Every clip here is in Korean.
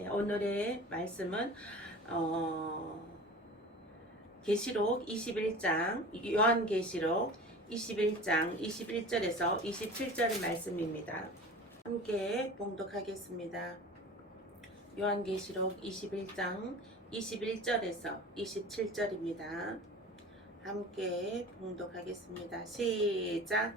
네, 오늘의 말씀은 계시록 21장 요한계시록 21장 21절에서 27절의 말씀입니다. 함께 봉독하겠습니다. 요한계시록 21장 21절에서 27절입니다. 함께 봉독하겠습니다. 시작.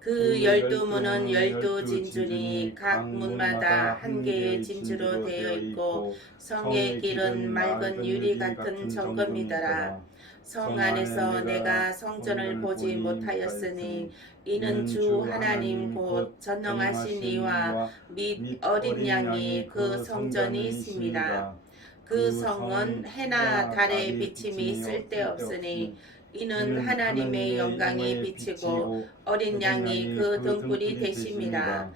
그 12문은 12진주니 각 문마다 한 개의 진주로 되어 있고 성의 길은 맑은 유리 같은 정금이더라. 성 안에서 내가 성전을 보지 못하였으니 이는 주 하나님 곧 전능하신 이와 및 어린 양이 그 성전이심이라. 그 성은 해나 달의 비침이 쓸데없으니 이는 하나님의 영광이 비치고 어린 양이 그 등불이 되심이라.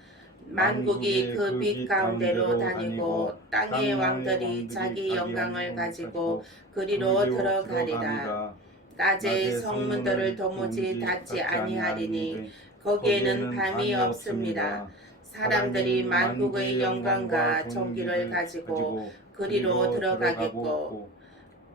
만국이 그 빛 가운데로 다니고 땅의 왕들이 자기 영광을 가지고 그리로 들어가리라. 낮에 성문들을 도무지 닫지 아니하리니 거기에는 밤이 없습니다. 사람들이 만국의 영광과 존귀를 가지고 그리로 들어가겠고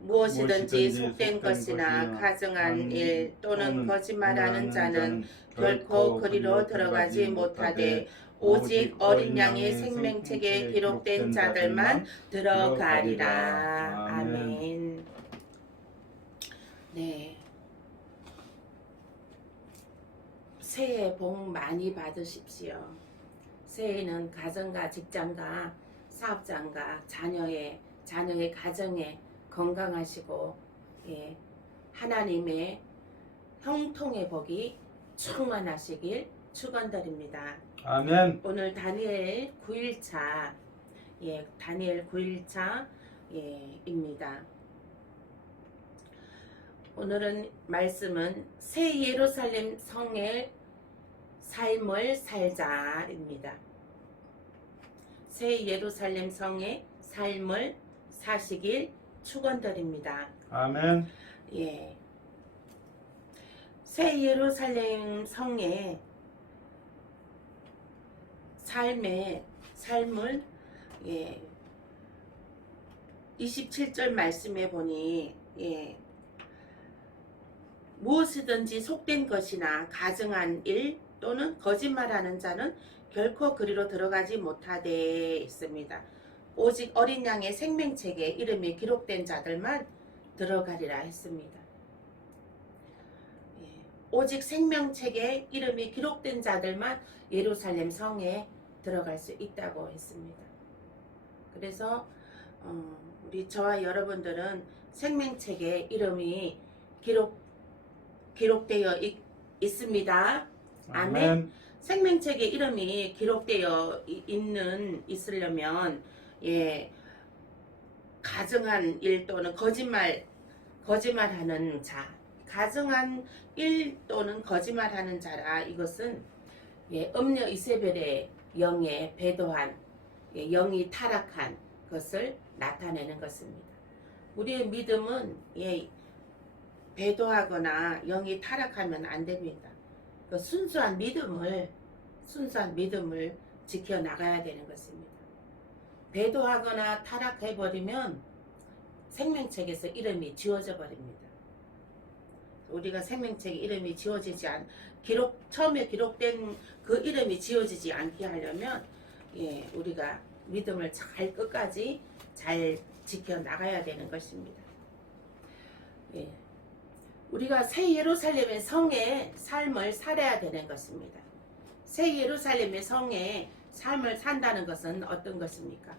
무엇이든지 속된 것이나 가증한 일 또는 거짓말하는 자는 결코 그리로 들어가지 못하되 오직 어린 양의 생명책에 기록된 자들만 들어가리라. 아멘. 네. 새해 복 많이 받으십시오. 새해는 가정과 직장과 사업장과 자녀의 가정에 건강하시고 하나님의 형통의 복이 충만하시길 축원드립니다. 아멘. 오늘 다니엘 9일차 다니엘 9일차 입니다. 오늘은 말씀은 새 예루살렘 성의 삶을 살자입니다. 새 예루살렘 성의 삶을 사시길 축원드립니다. 아멘. 예. 새 예루살렘 성의 삶을 27절 말씀에 보니 무엇이든지 속된 것이나 가증한 일 또는 거짓말하는 자는 결코 그리로 들어가지 못하되 있습니다. 오직 어린 양의 생명책에 이름이 기록된 자들만 들어가리라 했습니다. 오직 생명책에 이름이 기록된 자들만 예루살렘 성에 들어갈 수 있다고 했습니다. 그래서 우리 저와 여러분들은 생명책에 이름이 기록되어 있습니다. 아멘. 생명책에 이름이 기록되어 있으려면 가증한 일 또는 거짓말하는 자, 가증한 일 또는 거짓말하는 자라. 이것은 음녀 이세벨의 영에 배도한 영이 타락한 것을 나타내는 것입니다. 우리의 믿음은 배도하거나 영이 타락하면 안 됩니다. 그 순수한 믿음을 지켜 나가야 되는 것입니다. 배도하거나 타락해버리면 생명책에서 이름이 지워져 버립니다. 우리가 생명책에 이름이 지워지지 처음에 기록된 그 이름이 지워지지 않게 하려면 우리가 믿음을 끝까지 잘 지켜 나가야 되는 것입니다. 우리가 새 예루살렘의 성의 삶을 살아야 되는 것입니다. 새 예루살렘의 성의 삶을 산다는 것은 어떤 것입니까?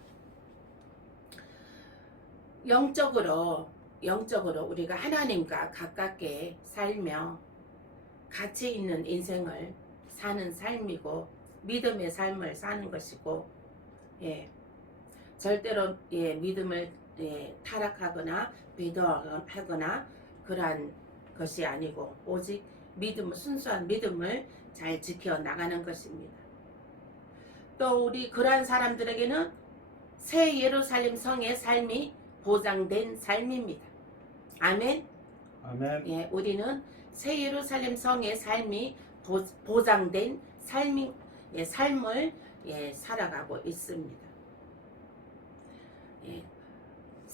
영적으로 우리가 하나님과 가깝게 살며 가치 있는 인생을 사는 삶이고 믿음의 삶을 사는 것이고 절대로 믿음을 타락하거나 배도하거나 그러한 것이 아니고 오직 순수한 믿음을 잘 지켜 나가는 것입니다. 또 우리 그러한 사람들에게는 새 예루살렘 성의 삶이 보장된 삶입니다. 아멘. 아멘. 우리는 새 예루살렘 성의 삶이 보장된 삶을 살아가고 있습니다.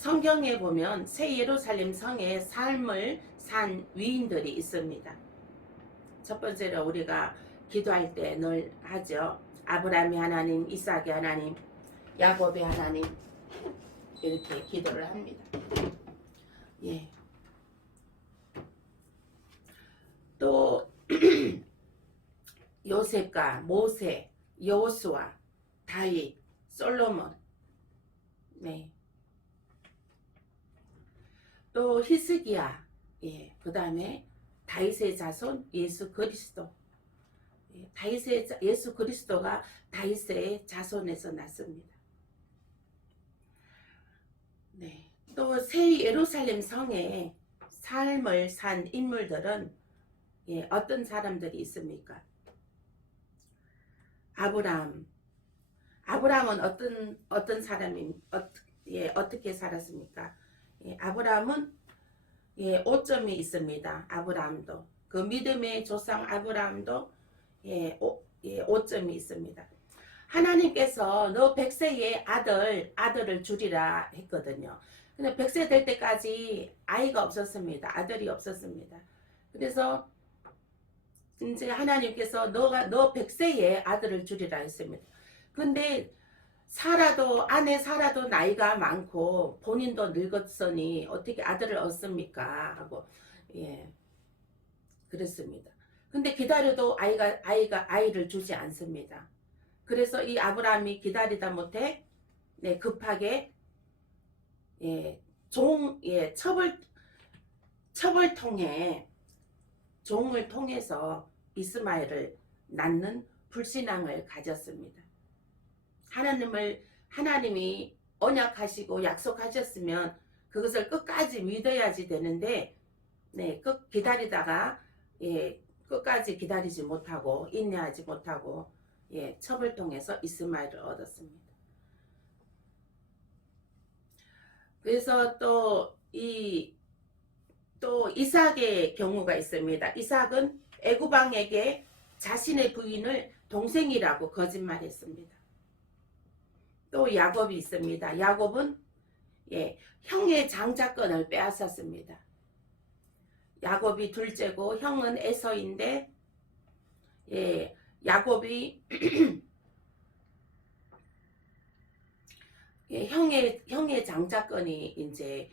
성경에 보면 새 예루살렘 성에 삶을 산 위인들이 있습니다. 첫 번째로 우리가 기도할 때 늘 하죠. 아브라함의 하나님, 이삭의 하나님, 야곱의 하나님, 이렇게 기도를 합니다. 예. 또 요셉과 모세, 여호수아, 다윗, 솔로몬, 네. 또 히스기야, 예. 그 다음에 다윗의 자손 예수 그리스도, 예. 예수 그리스도가 다윗의 자손에서 났습니다. 네. 또 새 예루살렘 성에 삶을 산 인물들은 예, 어떤 사람들이 있습니까? 아브라함은 어떤 사람이 어떻게 살았습니까? 예, 아브라함은 예, 오점이 있습니다. 아브라함도 그 믿음의 조상 아브라함도 오점이 있습니다. 하나님께서 너 100세에 아들을 주리라 했거든요. 근데 100세 될 때까지 아이가 없었습니다. 아들이 없었습니다. 그래서 이제 하나님께서 너 100세에 아들을 주리라 했습니다. 근데 아내 사라도 나이가 많고 본인도 늙었으니 어떻게 아들을 얻습니까? 하고 예, 그랬습니다. 근데 기다려도 아이를 주지 않습니다. 그래서 이 아브라함이 기다리다 못해 네, 급하게 첩을 통해 종을 통해서 이스마엘을 낳는 불신앙을 가졌습니다. 하나님이 언약하시고 약속하셨으면 그것을 끝까지 믿어야지 되는데 네, 기다리다가 끝까지 기다리지 못하고 인내하지 못하고 첩을 통해서 이스마엘을 얻었습니다. 그래서 또 이삭의 경우가 있습니다. 이삭은 애구방에게 자신의 부인을 동생이라고 거짓말했습니다. 또 야곱이 있습니다. 야곱은 형의 장자권을 빼앗았습니다. 야곱이 둘째고 형은 에서인데 야곱이 형의 장자권이 이제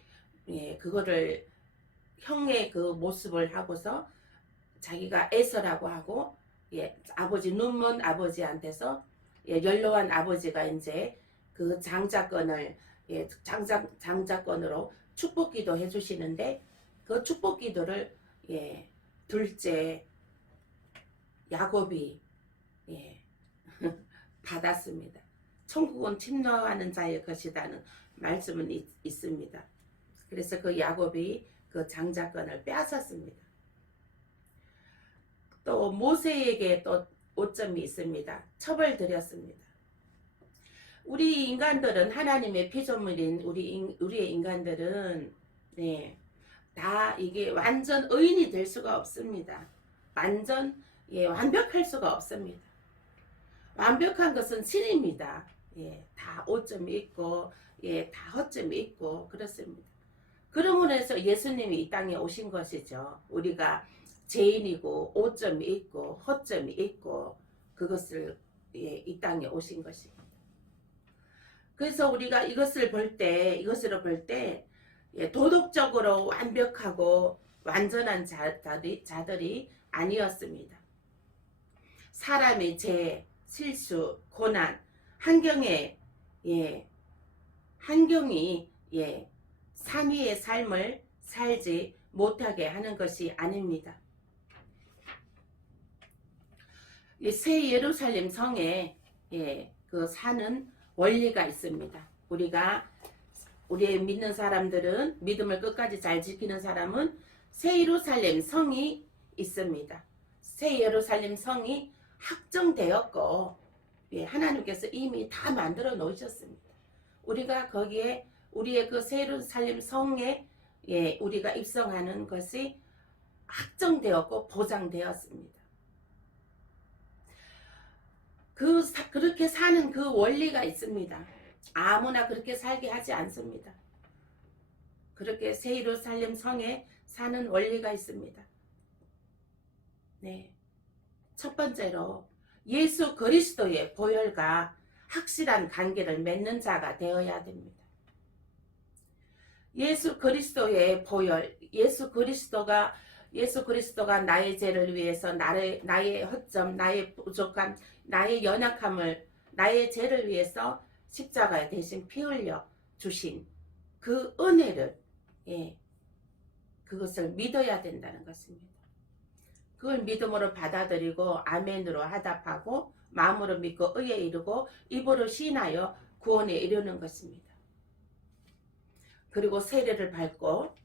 그거를 형의 그 모습을 하고서 자기가 에서라고 하고 아버지 눈먼 아버지한테서 연로한 아버지가 이제 그 장자권을 장자권으로 축복기도 해주시는데 그 축복기도를 둘째 야곱이 받았습니다. 천국은 침노하는 자의 것이라는 말씀은 있습니다. 그래서 그 야곱이 그 장자권을 빼앗았습니다. 또 모세에게 또 오점이 있습니다. 첩을 들였습니다. 우리 인간들은 하나님의 피조물인 우리의 인간들은 다 이게 완전 의인이 될 수가 없습니다. 완벽할 수가 없습니다. 완벽한 것은 신입니다. 다 오점이 있고 다 허점이 있고 그렇습니다. 그러므로 해서 예수님이 이 땅에 오신 것이죠. 우리가 죄인이고 오점이 있고 허점이 있고 그것을 이 땅에 오신 것입니다. 그래서 우리가 이것을 볼 때 도덕적으로 완벽하고 완전한 자들이 아니었습니다. 사람의 죄, 실수, 고난, 환경이 산위의 삶을 살지 못하게 하는 것이 아닙니다. 새 예루살렘 성에 그 사는 원리가 있습니다. 우리의 믿는 사람들은 믿음을 끝까지 잘 지키는 사람은 새 예루살렘 성이 있습니다. 새 예루살렘 성이 확정되었고 하나님께서 이미 다 만들어 놓으셨습니다. 우리가 거기에 우리의 그 새 예루살렘 성에 우리가 입성하는 것이 확정되었고 보장되었습니다. 그렇게 사는 그 원리가 있습니다. 아무나 그렇게 살게 하지 않습니다. 그렇게 새 예루살렘 성에 사는 원리가 있습니다. 네. 첫 번째로 예수 그리스도의 보혈과 확실한 관계를 맺는 자가 되어야 됩니다. 예수 그리스도의 보혈, 예수 그리스도가 나의 죄를 위해서 나의 허점, 나의 부족함, 나의 연약함을, 나의 죄를 위해서 십자가에 대신 피 흘려 주신 그 은혜를, 그것을 믿어야 된다는 것입니다. 그걸 믿음으로 받아들이고 아멘으로 하답하고 마음으로 믿고 의에 이르고 입으로 시인하여 구원에 이르는 것입니다. 그리고 세례를 밟고,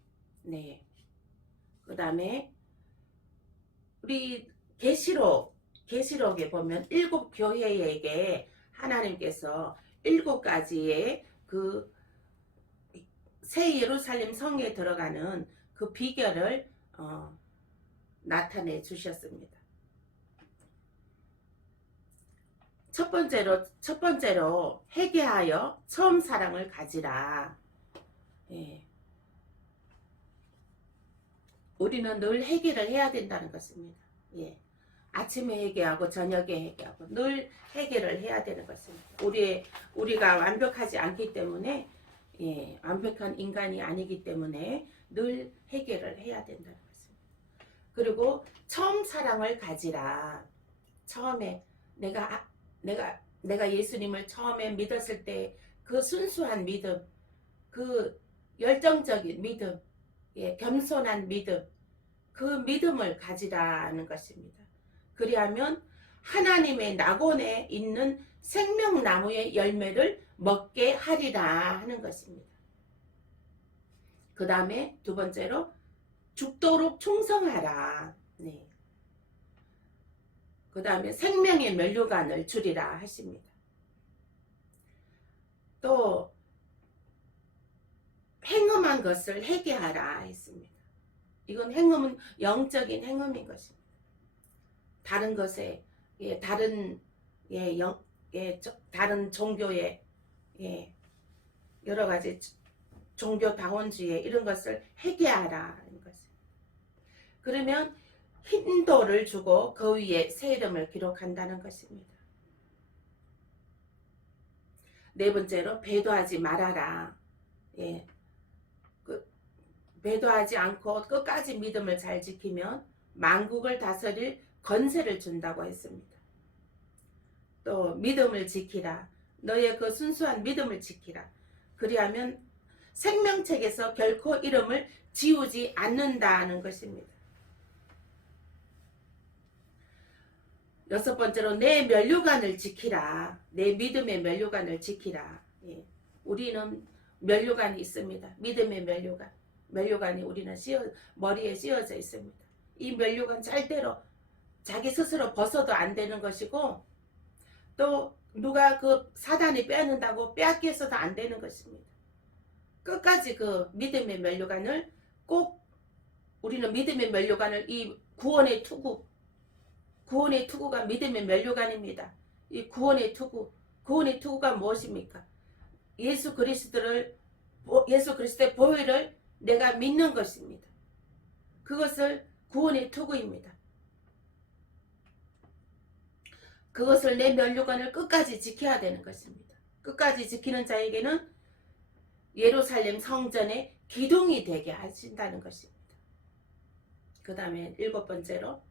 그 다음에 우리 계시록에 보면 7교회에게 하나님께서 7가지의 그 새 예루살렘 성에 들어가는 그 비결을 나타내 주셨습니다. 첫 번째로 회개하여 처음 사랑을 가지라. 우리는 늘 회개를 해야 된다는 것입니다. 아침에 회개하고 저녁에 회개하고 늘 회개를 해야 되는 것입니다. 우리가 완벽하지 않기 때문에, 완벽한 인간이 아니기 때문에 늘 회개를 해야 된다는 것입니다. 그리고 처음 사랑을 가지라. 처음에 내가 예수님을 처음에 믿었을 때 그 순수한 믿음, 그 열정적인 믿음, 겸손한 믿음, 그 믿음을 가지라는 것입니다. 그리하면 하나님의 낙원에 있는 생명나무의 열매를 먹게 하리라 하는 것입니다. 그 다음에 두 번째로 죽도록 충성하라. 그 다음에 생명의 면류관을 주리라 하십니다. 또 행음한 것을 회개하라 했습니다. 이건 행음은 영적인 행음인 것입니다. 다른 것에, 다른 종교의, 여러 가지 종교다원주의 이런 것을 회개하라 하는 것입니다. 그러면 흰돌을 주고 그 위에 새 이름을 기록한다는 것입니다. 네 번째로 배도하지 말아라. 배도하지 않고 끝까지 믿음을 잘 지키면 만국을 다스릴 권세를 준다고 했습니다. 또 믿음을 지키라. 너의 그 순수한 믿음을 지키라. 그리하면 생명책에서 결코 이름을 지우지 않는다는 것입니다. 여섯 번째로 내 면류관을 지키라. 내 믿음의 면류관을 지키라. 우리는 면류관이 있습니다. 믿음의 면류관. 면류관이 우리는 머리에 씌워져 있습니다. 이 면류관 절대로 자기 스스로 벗어도 안 되는 것이고, 또 누가 그 사단이 빼앗는다고 빼앗겨서도 안 되는 것입니다. 끝까지 그 믿음의 면류관을 꼭, 우리는 믿음의 면류관을, 이 구원의 투구가 믿음의 면류관입니다. 이 구원의 투구가 무엇입니까? 예수 그리스도의 보혈을 내가 믿는 것입니다. 그것을 구원의 투구입니다. 그것을 내 면류관을 끝까지 지켜야 되는 것입니다. 끝까지 지키는 자에게는 예루살렘 성전의 기둥이 되게 하신다는 것입니다. 그 다음에 일곱 번째로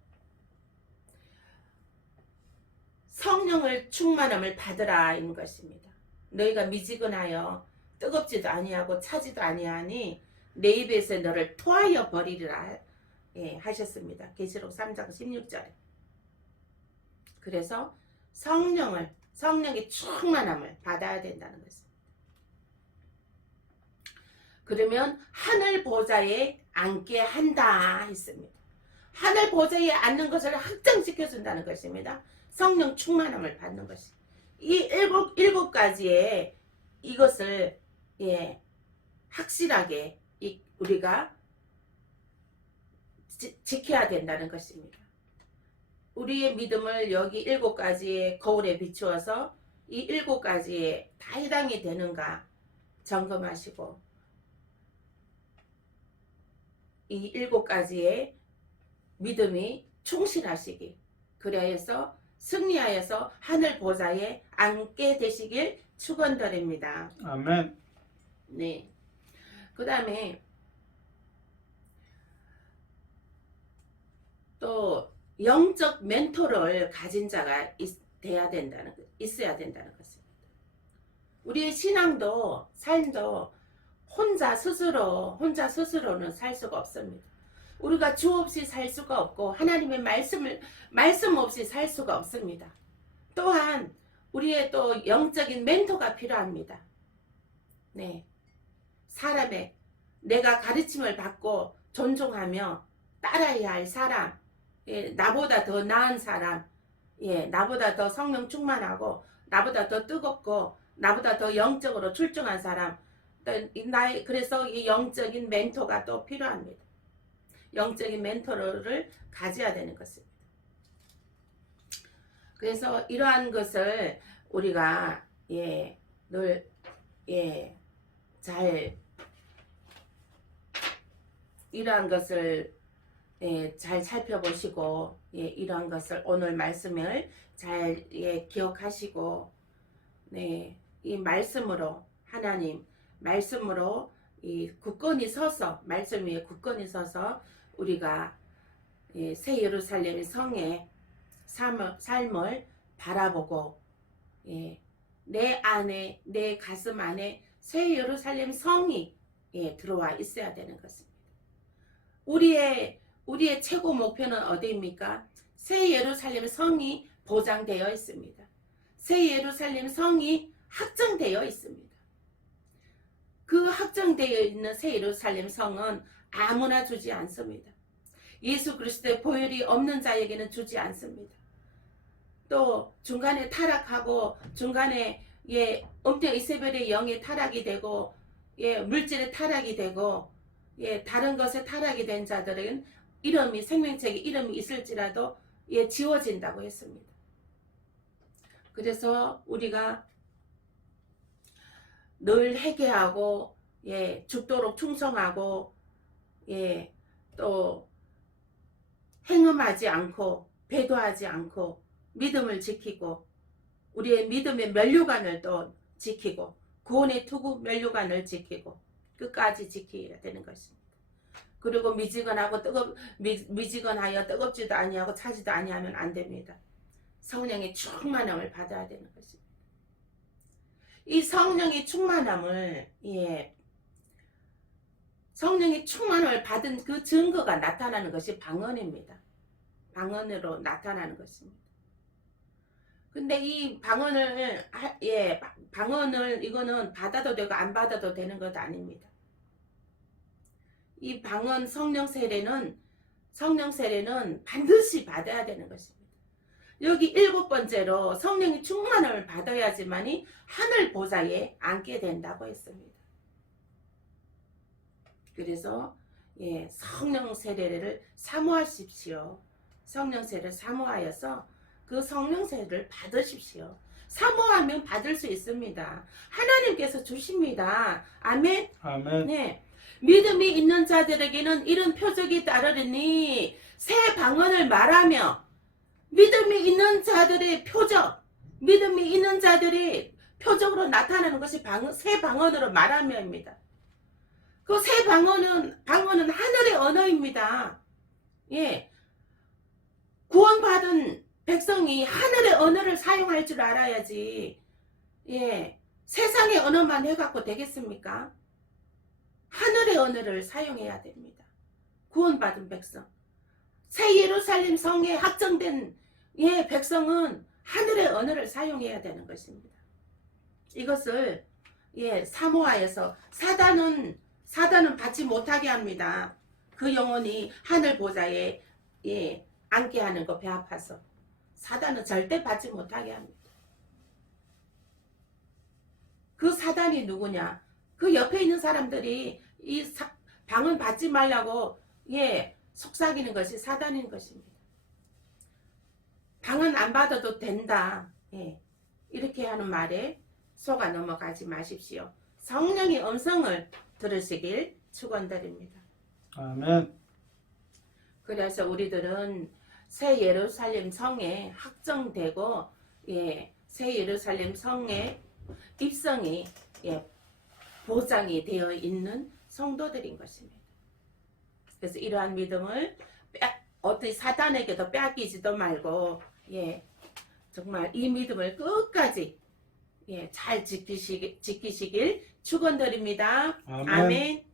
성령을 충만함을 받으라 있는 것입니다. 너희가 미지근하여 뜨겁지도 아니하고 차지도 아니하니 내 입에서 너를 토하여 버리리라 하셨습니다. 계시록 3장 16절에. 그래서 성령의 충만함을 받아야 된다는 것입니다. 그러면 하늘 보좌에 앉게 한다 했습니다. 하늘 보좌에 앉는 것을 확정시켜준다는 것입니다. 성령 충만함을 받는 것이. 이 일곱 가지의 이것을 확실하게 우리가 지켜야 된다는 것입니다. 우리의 믿음을 여기 7가지의 거울에 비추어서 이 7가지에 다 해당이 되는가 점검하시고, 이 7가지의 믿음이 충실하시기, 그래서 승리하여서 하늘 보좌에 앉게 되시길 축원드립니다. 아멘. 네. 그 다음에 또 영적 멘토를 가진 자가 있어야 된다는 것입니다. 우리의 신앙도 삶도 혼자 스스로는 살 수가 없습니다. 우리가 주 없이 살 수가 없고 하나님의 말씀 없이 살 수가 없습니다. 또한 우리의 또 영적인 멘토가 필요합니다. 네. 사람의 내가 가르침을 받고 존중하며 따라야 할 사람, 예, 나보다 더 나은 사람, 예, 나보다 더 성령 충만하고 나보다 더 뜨겁고 나보다 더 영적으로 출중한 사람, 그래서 이 영적인 멘토가 또 필요합니다. 영적인 멘토를 가져야 되는 것입니다. 그래서 이러한 것을 우리가 늘 잘 이러한 것을 잘 살펴보시고 이러한 것을 오늘 말씀을 잘 기억하시고 이 말씀으로 하나님 말씀으로 이 굳건히 서서 말씀 위에 굳건히 서서 우리가 새 예루살렘 성의 삶을 바라보고 내 안에 내 가슴 안에 새 예루살렘 성이 들어와 있어야 되는 것입니다. 우리의 최고 목표는 어디입니까? 새 예루살렘 성이 보장되어 있습니다. 새 예루살렘 성이 확정되어 있습니다. 그 확정되어 있는 새 예루살렘 성은 아무나 주지 않습니다. 예수 그리스도의 보혈이 없는 자에게는 주지 않습니다. 또 중간에 타락하고 중간에 엄청 이세벨의 영의 타락이 되고 물질의 타락이 되고 다른 것에 타락이 된 자들은 이름이 생명책에 이름이 있을지라도 지워진다고 했습니다. 그래서 우리가 늘 회개하고 죽도록 충성하고 또 행음하지 않고 배도하지 않고 믿음을 지키고 우리의 믿음의 면류관을 또 지키고 구원의 투구 면류관을 지키고 끝까지 지켜야 되는 것입니다. 그리고 미지근하여 뜨겁지도 아니하고 차지도 아니하면 안 됩니다. 성령의 충만함을 받아야 되는 것입니다. 이 성령의 충만함을 성령의 충만함을 받은 그 증거가 나타나는 것이 방언입니다. 방언으로 나타나는 것입니다. 근데 이 방언을 이거는 받아도 되고 안 받아도 되는 것 아닙니다. 이 방언 성령 세례는 반드시 받아야 되는 것입니다. 여기 7번째로 성령의 충만함을 받아야지만이 하늘 보좌에 앉게 된다고 했습니다. 그래서 성령 세례를 사모하십시오. 성령 세례를 사모하여서 그 성령 세례를 받으십시오. 사모하면 받을 수 있습니다. 하나님께서 주십니다. 아멘. 아멘. 네. 믿음이 있는 자들에게는 이런 표적이 따르리니 새 방언을 말하며 믿음이 있는 자들의 표적, 믿음이 있는 자들이 표적으로 나타나는 것이 새 방언으로 말하며입니다. 그 새 방언은 하늘의 언어입니다. 구원받은 백성이 하늘의 언어를 사용할 줄 알아야지 세상의 언어만 해갖고 되겠습니까? 하늘의 언어를 사용해야 됩니다. 구원받은 백성, 새 예루살렘 성에 확정된 백성은 하늘의 언어를 사용해야 되는 것입니다. 이것을 사모하여서 사단은 받지 못하게 합니다. 그 영혼이 하늘 보좌에 앉게 하는 거 배 아파서 사단은 절대 받지 못하게 합니다. 그 사단이 누구냐? 그 옆에 있는 사람들이 이 방언 받지 말라고 속삭이는 것이 사단인 것입니다. 방언 안 받아도 된다. 이렇게 하는 말에 속아 넘어가지 마십시오. 성령의 음성을 들으시길 축원드립니다. 아멘. 그래서 우리들은 새 예루살렘 성에 확정되고 새 예루살렘 성의 입성이 보장이 되어 있는 성도들인 것입니다. 그래서 이러한 믿음을 어떤 사단에게도 빼앗기지도 말고 정말 이 믿음을 끝까지 잘 지키시길 축원드립니다. 아멘.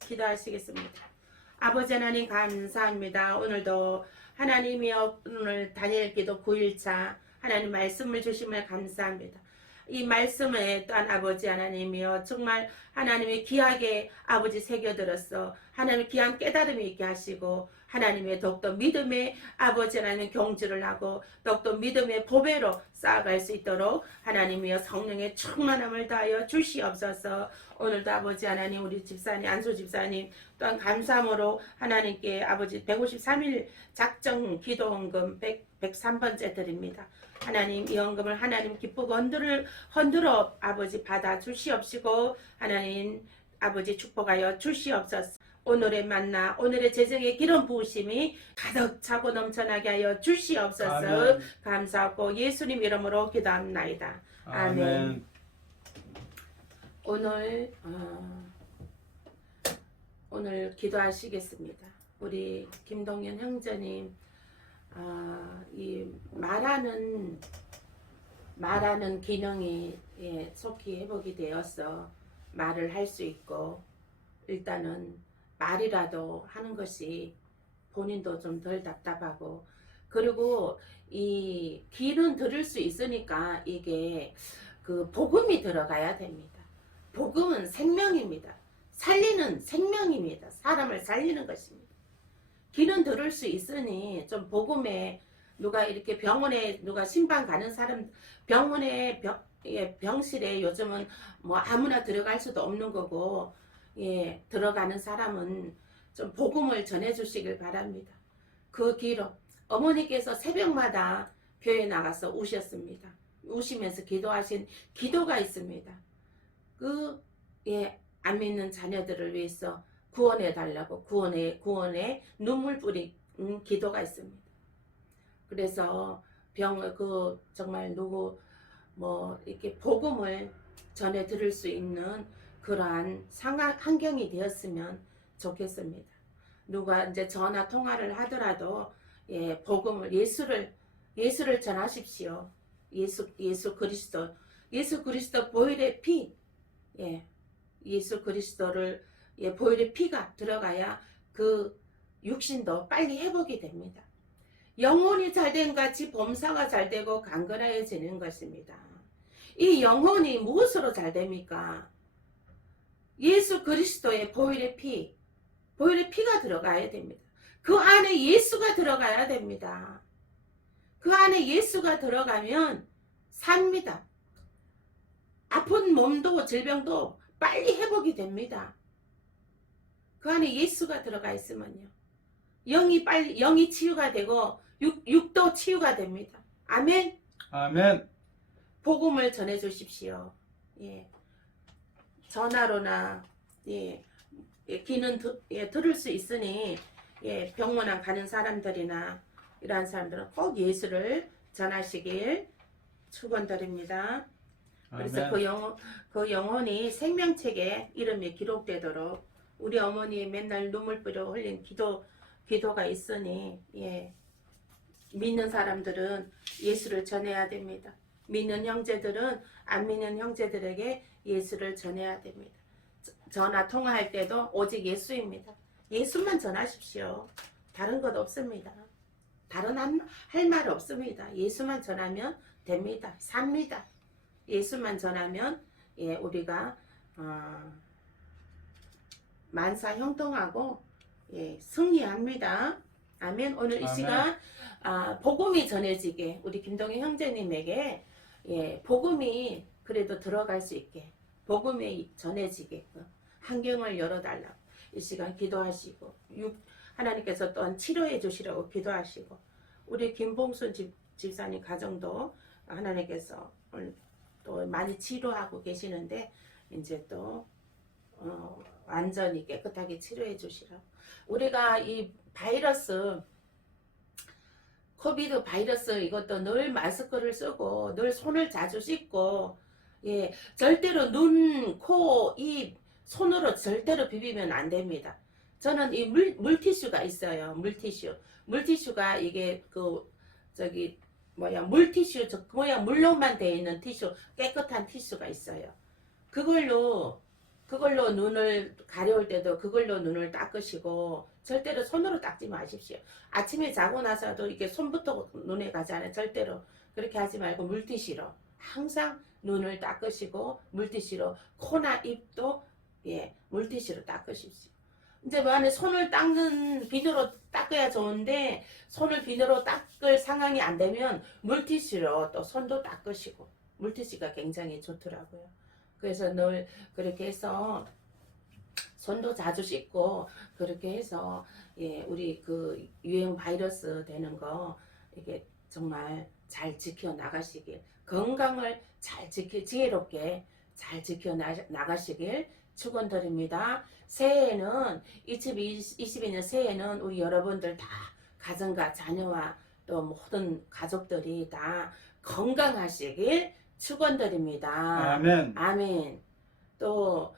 기도하시겠습니다. 아버지 하나님 감사합니다. 오늘도 하나님이여 오늘 다니엘 기도 9일차 하나님 말씀을 주심을 감사합니다. 이 말씀에 또한 아버지 하나님이여 정말 하나님의 귀하게 아버지 새겨들었어. 하나님의 귀한 깨달음이 있게 하시고 하나님의 더욱더 믿음의 아버지 하나님 경주를 하고 더욱더 믿음의 보배로 쌓아갈 수 있도록 하나님이여 성령의 충만함을 다하여 주시옵소서. 오늘도 아버지 하나님 우리 집사님 안수 집사님 또한 감사함으로 하나님께 아버지 153일 작정 기도 헌금 103번째 드립니다. 하나님 이 헌금을 하나님 기쁘고 흔들어 아버지 받아 주시옵시고 하나님 아버지 축복하여 주시옵소서. 오늘의 만나 오늘의 재정의 기름 부으심이 가득 차고 넘쳐나게 하여 주시옵소서. 아멘. 감사하고 예수님 이름으로 기도합나이다. 아멘. 오늘 기도하시겠습니다. 우리 김동현 형제님 이 말하는 기능이 속히 회복이 되어서 말을 할 수 있고 일단은 말이라도 하는 것이 본인도 좀 덜 답답하고 그리고 이 귀는 들을 수 있으니까 이게 그 복음이 들어가야 됩니다. 복음은 생명입니다. 살리는 생명입니다. 사람을 살리는 것입니다. 귀는 들을 수 있으니 좀 복음에 누가 이렇게 병원에 누가 신방 가는 사람 병원에 병실에 요즘은 뭐 아무나 들어갈 수도 없는 거고 들어가는 사람은 좀 복음을 전해 주시길 바랍니다. 그 귀로 어머니께서 새벽마다 교회 나가서 우셨습니다. 우시면서 기도하신 기도가 있습니다. 안 믿는 자녀들을 위해서 구원해 달라고 구원에 눈물 뿌린 기도가 있습니다. 그래서 정말 누구 이렇게 복음을 전해 들을 수 있는 그러한 환경이 되었으면 좋겠습니다. 누가 이제 전화 통화를 하더라도 복음을 예수를 전하십시오. 예수 그리스도 보혈의 피 예수 그리스도를 보혈의 피가 들어가야 그 육신도 빨리 회복이 됩니다. 영혼이 잘된 같이 범사가 잘되고 강건해지는 것입니다. 이 영혼이 무엇으로 잘됩니까? 예수 그리스도의 보혈의 피가 들어가야 됩니다. 그 안에 예수가 들어가야 됩니다. 그 안에 예수가 들어가면 삽니다. 아픈 몸도 질병도 빨리 회복이 됩니다. 그 안에 예수가 들어가 있으면요. 영이 치유가 되고 육도 치유가 됩니다. 아멘. 아멘. 복음을 전해 주십시오. 전화로나 귀는 들을 수 있으니 병원에 가는 사람들이나 이러한 사람들은 꼭 예수를 전하시길 축원드립니다. 그래서 그 영혼이 생명책에 이름이 기록되도록 우리 어머니 맨날 눈물 뿌려 흘린 기도가 있으니 믿는 사람들은 예수를 전해야 됩니다. 믿는 형제들은 안 믿는 형제들에게 예수를 전해야 됩니다. 전화 통화할 때도 오직 예수입니다. 예수만 전하십시오. 다른 것 없습니다. 다른 할 말 없습니다. 예수만 전하면 됩니다. 삽니다. 예수만 전하면 우리가 만사 형통하고 승리합니다. 아멘. 오늘 이 시간 복음이 전해지게 우리 김동희 형제님에게 복음이 그래도 들어갈 수 있게 복음이 전해지게끔 환경을 열어달라고 이 시간 기도하시고 하나님께서 또한 치료해 주시라고 기도하시고 우리 김봉순 집사님 가정도 하나님께서 또 많이 치료하고 계시는데 이제 또 완전히 깨끗하게 치료해 주시라. 우리가 이 바이러스 코비드 바이러스 이것도 늘 마스크를 쓰고 늘 손을 자주 씻고 예, 절대로 눈, 코, 입, 손으로 절대로 비비면 안 됩니다. 저는 이 물티슈가 있어요. 물티슈가 이게 물티슈 물로만 되어 있는 티슈, 깨끗한 티슈가 있어요. 그걸로 눈을 가려울 때도 그걸로 눈을 닦으시고 절대로 손으로 닦지 마십시오. 아침에 자고 나서도 이렇게 손부터 눈에 가잖아요. 절대로 그렇게 하지 말고 물티슈로 항상 눈을 닦으시고 물티슈로 코나 입도 물티슈로 닦으십시오. 이제 뭐 안에 손을 닦는 비누로 닦아야 좋은데 손을 비누로 닦을 상황이 안 되면 물티슈로 또 손도 닦으시고 물티슈가 굉장히 좋더라고요. 그래서 늘 그렇게 해서 손도 자주 씻고 그렇게 해서 우리 그 유행 바이러스 되는 거 이게 정말 잘 지켜 나가시길 건강을 잘 지혜롭게 잘 지켜 나가시길 축원드립니다. 새해에는 2022년 새해에는 우리 여러분들 다 가정과 자녀와 또 모든 가족들이 다 건강하시길 축원드립니다. 아멘. 아멘. 또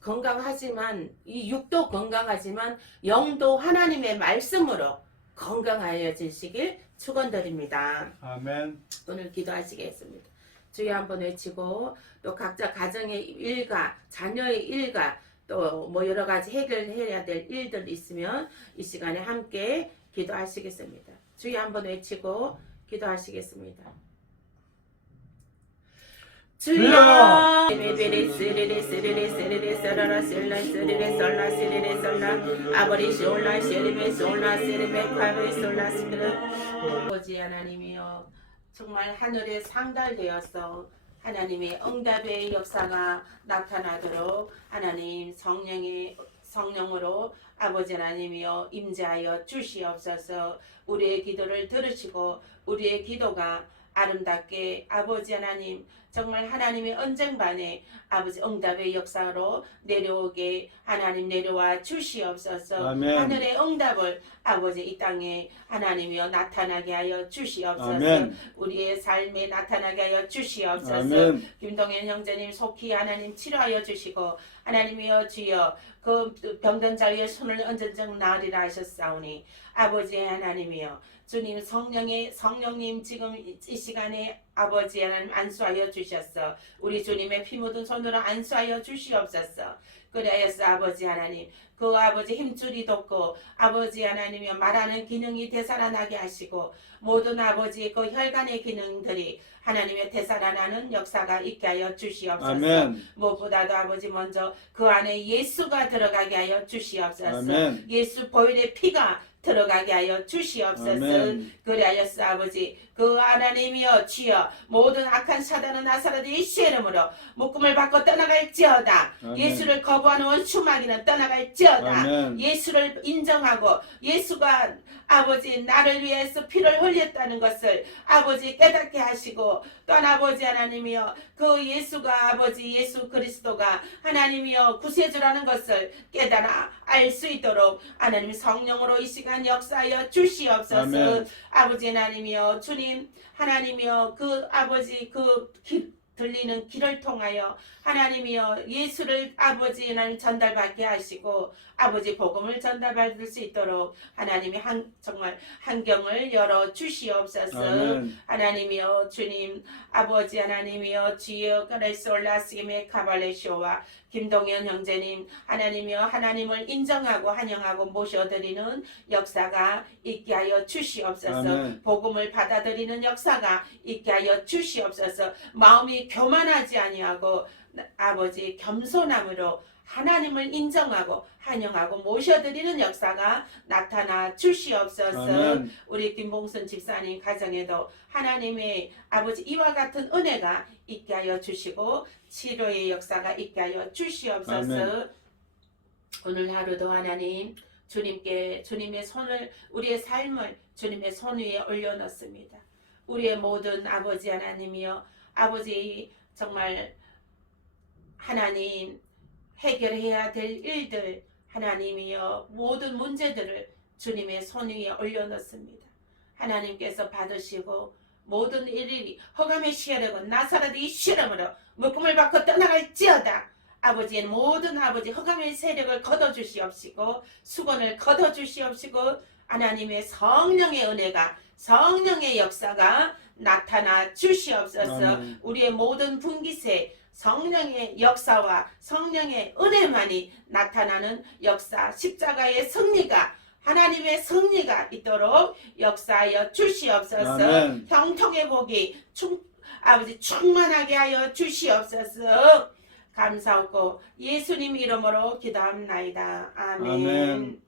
건강하지만 이 육도 건강하지만 영도 하나님의 말씀으로 건강하여지시길 축원드립니다. 아멘. 오늘 기도하시겠습니다. 주여 한번 외치고 또 각자 가정의 일과 자녀의 일과 또 뭐 여러 가지 해결해야 될 일들 있으면 이 시간에 함께 기도하시겠습니다. 주여 한번 외치고 기도하시겠습니다. 주여 아버지 하나님이여 정말 하늘에 상달되어서 하나님의 응답의 역사가 나타나도록 하나님 성령으로 아버지 하나님이여 임재하여 주시옵소서. 우리의 기도를 들으시고 우리의 기도가 아름답게 아버지 하나님 정말 하나님의 언쟁반에 아버지 응답의 역사로 내려오게 하나님 내려와 주시옵소서. 아멘. 하늘의 응답을 아버지 이 땅에 하나님이여 나타나게 하여 주시옵소서. 아멘. 우리의 삶에 나타나게 하여 주시옵소서. 아멘. 김동현 형제님 속히 하나님 치료하여 주시고 하나님이여 주여 그 병든 자위에 손을 얹은 나으리라 하셨사오니 아버지 하나님이여 주님 성령님 지금 이 시간에 아버지 하나님 안수하여 주셨어. 우리 주님의 피 묻은 손으로 안수하여 주시옵소서. 그래야서 아버지 하나님 그 아버지 힘줄이 돋고 아버지 하나님이여 말하는 기능이 되살아나게 하시고 모든 아버지 그 혈관의 기능들이 하나님의 되살아나는 역사가 있게 하여 주시옵소서. 아멘. 무엇보다도 아버지 먼저 그 안에 예수가 들어가게 하여 주시옵소서. 아멘. 예수 보혈의 피가 들어가게 하여 주시옵소서. 아멘. 그리하여서 아버지 그 하나님이여 주여 모든 악한 사단은 나사렛 예수의 이름으로 묶음을 받고 떠나갈지어다. 아멘. 예수를 거부하는 원수 마귀는 떠나갈지어다. 아멘. 예수를 인정하고 예수가 아버지 나를 위해서 피를 흘렸다는 것을 아버지 깨닫게 하시고 또한 아버지 하나님이여 그 예수가 아버지 예수 그리스도가 하나님이여 구세주라는 것을 깨달아 알 수 있도록 하나님 성령으로 이 시간 역사하여 주시옵소서. 아멘. 아버지 하나님이여 주님 하나님이여 그 아버지 들리는 길을 통하여 하나님이여 예수를 아버지 하나님 전달받게 하시고 아버지 복음을 전달받을 수 있도록 하나님이 정말 환경을 열어 주시옵소서. 아멘. 하나님이여 주님 아버지 하나님이여 주여 그레솔라스임의 카발레쇼와 김동현 형제님 하나님이여 하나님을 인정하고 환영하고 모셔드리는 역사가 있게 하여 주시옵소서. 아멘. 복음을 받아들이는 역사가 있게 하여 주시옵소서. 마음이 교만하지 아니하고 아버지 겸손함으로 하나님을 인정하고 환영하고 모셔드리는 역사가 나타나 주시옵소서. 아멘. 우리 김봉순 집사님 가정에도 하나님의 아버지 이와 같은 은혜가 있게 하여 주시고 치료의 역사가 있게 하여 주시옵소서. 아멘. 오늘 하루도 하나님 주님께 주님의 손을 우리의 삶을 주님의 손 위에 올려놓습니다. 우리의 모든 아버지 하나님이여 아버지 정말 하나님 해결해야 될 일들 하나님이여 모든 문제들을 주님의 손 위에 올려놓습니다. 하나님께서 받으시고 모든 일이 허감의 시혈하고 나사렛 이 시름으로 묶음을 받고 떠나갈지어다. 아버지의 모든 아버지 허감의 세력을 걷어주시옵시고 수건을 걷어주시옵시고 하나님의 성령의 은혜가 성령의 역사가 나타나 주시옵소서. 아멘. 우리의 모든 분기세 성령의 역사와 성령의 은혜만이 나타나는 역사 십자가의 승리가 하나님의 승리가 있도록 역사하여 주시옵소서. 아멘. 형통의 복이 아버지 충만하게 하여 주시옵소서. 감사하고 예수님 이름으로 기도합나이다. 아멘. 아멘.